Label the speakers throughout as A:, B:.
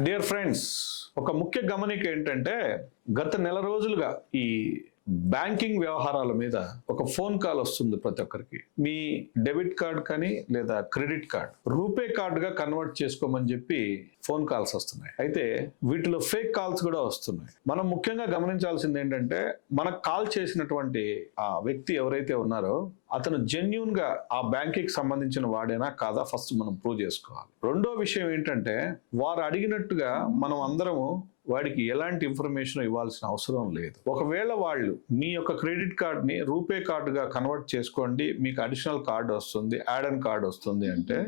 A: Dear friends ఒక ముఖ్య గమనిక ఏంటంటే గత నెల రోజులుగా ఈ బ్యాంకింగ్ వ్యవహారాల మీద ఒక ఫోన్ కాల్ వస్తుంది ప్రతి ఒక్కరికి. మీ డెబిట్ కార్డ్ కానీ లేదా క్రెడిట్ కార్డ్ రూపే కార్డ్గా కన్వర్ట్ చేసుకోమని చెప్పి ఫోన్ కాల్స్ వస్తున్నాయి. అయితే వీటిలో ఫేక్ కాల్స్ కూడా వస్తున్నాయి. మనం ముఖ్యంగా గమనించాల్సింది ఏంటంటే మనకు కాల్ చేసినటువంటి ఆ వ్యక్తి ఎవరైతే ఉన్నారో అతను జెన్యున్గా ఆ బ్యాంక్ సంబంధించిన వాడేనా కాదా ఫస్ట్ మనం ప్రూవ్ చేసుకోవాలి. రెండో విషయం ఏంటంటే వారు అడిగినట్టుగా మనం అందరము వాడికి ఎలాంటి ఇన్ఫర్మేషన్ ఇవ్వాల్సిన అవసరం లేదు. ఒకవేళ వాళ్ళు మీ యొక్క క్రెడిట్ కార్డ్ని రూపే కార్డుగా కన్వర్ట్ చేసుకోండి మీకు అడిషనల్ కార్డు వస్తుంది యాడన్ కార్డు వస్తుంది అంటే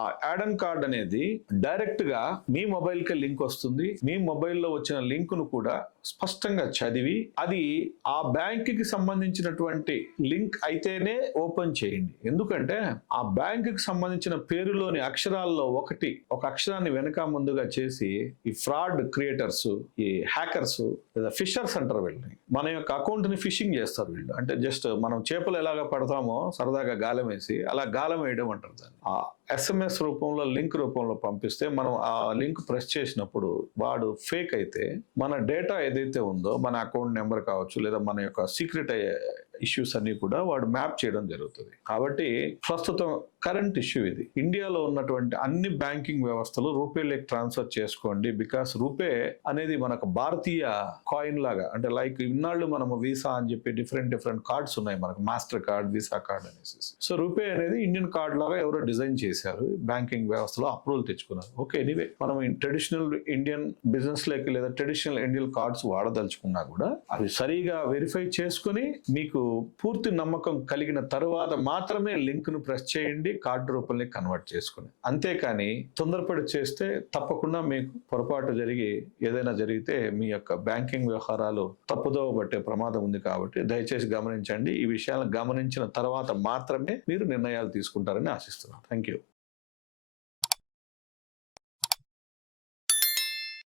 A: ఆ యాడన్ కార్డ్ అనేది డైరెక్ట్గా మీ మొబైల్కి లింక్ వస్తుంది. మీ మొబైల్లో వచ్చిన లింక్ను కూడా స్పష్టంగా చదివి అది ఆ బ్యాంక్కి సంబంధించినటువంటి లింక్ అయితేనే ఓపెన్ చేయండి. ఎందుకంటే ఆ బ్యాంక్కి సంబంధించిన పేరులోని అక్షరాల్లో ఒకటి ఒక అక్షరాన్ని వెనక ముందుగా చేసి ఈ ఫ్రాడ్ క్రియేటర్స్ ఈ హ్యాకర్స్ లేదా ఫిషర్స్ అంటారు వీళ్ళని. మన యొక్క అకౌంట్ని ఫిషింగ్ చేస్తారు వీళ్ళు. అంటే జస్ట్ మనం చేపలు ఎలాగ పడతామో సరదాగా గాలం వేసి అలా గాలం వేయడం అంటారు దాన్ని. ఆ ఎస్ఎంఎస్ రూపంలో లింక్ రూపంలో పంపిస్తే మనం ఆ లింక్ ప్రెస్ చేసినప్పుడు వాడు ఫేక్ అయితే మన డేటా ఏదైతే ఉందో మన అకౌంట్ నెంబర్ కావచ్చు లేదా మన యొక్క సీక్రెట్ ఇష్యూస్ అన్ని కూడా వాడు మ్యాప్ చేయడం జరుగుతుంది. కాబట్టి ప్రస్తుతం కరెంట్ ఇష్యూ ఇది. ఇండియాలో ఉన్నటువంటి అన్ని బ్యాంకింగ్ వ్యవస్థలు రూపేలోకి ట్రాన్స్ఫర్ చేసుకోండి. బికాస్ రూపే అనేది మనకు భారతీయ కాయిన్ లాగా అంటే లైక్ ఇన్నాళ్ళు మనము వీసా అని చెప్పి డిఫరెంట్ డిఫరెంట్ కార్డ్స్ ఉన్నాయి మనకు మాస్టర్ కార్డ్ వీసా కార్డ్ అనేసి. సో రూపే అనేది ఇండియన్ కార్డ్ లాగా ఎవరో డిజైన్ చేశారు బ్యాంకింగ్ వ్యవస్థలో అప్రూవల్ తెచ్చుకున్నారు. ఓకే ఎనీవే మనం ట్రెడిషనల్ ఇండియన్ బిజినెస్ లేక లేదా ట్రెడిషనల్ ఇండియన్ కార్డ్స్ వాడదలుచుకున్నా కూడా అవి సరిగా వెరిఫై చేసుకుని మీకు పూర్తి నమ్మకం కలిగిన తరువాత మాత్రమే లింక్ను ప్రెస్ చేయండి. కార్డు రూపంలో కన్వర్ట్ చేసుకుని. అంతేకాని తొందరపడి చేస్తే తప్పకుండా మీకు పొరపాటు జరిగి ఏదైనా జరిగితే మీ యొక్క బ్యాంకింగ్ వ్యవహారాలు తప్పుదోవ పట్టే ప్రమాదం ఉంది కాబట్టి దయచేసి గమనించండి. ఈ విషయాలను గమనించిన తర్వాత మాత్రమే మీరు నిర్ణయాలు తీసుకుంటారని ఆశిస్తున్నాను. Thank you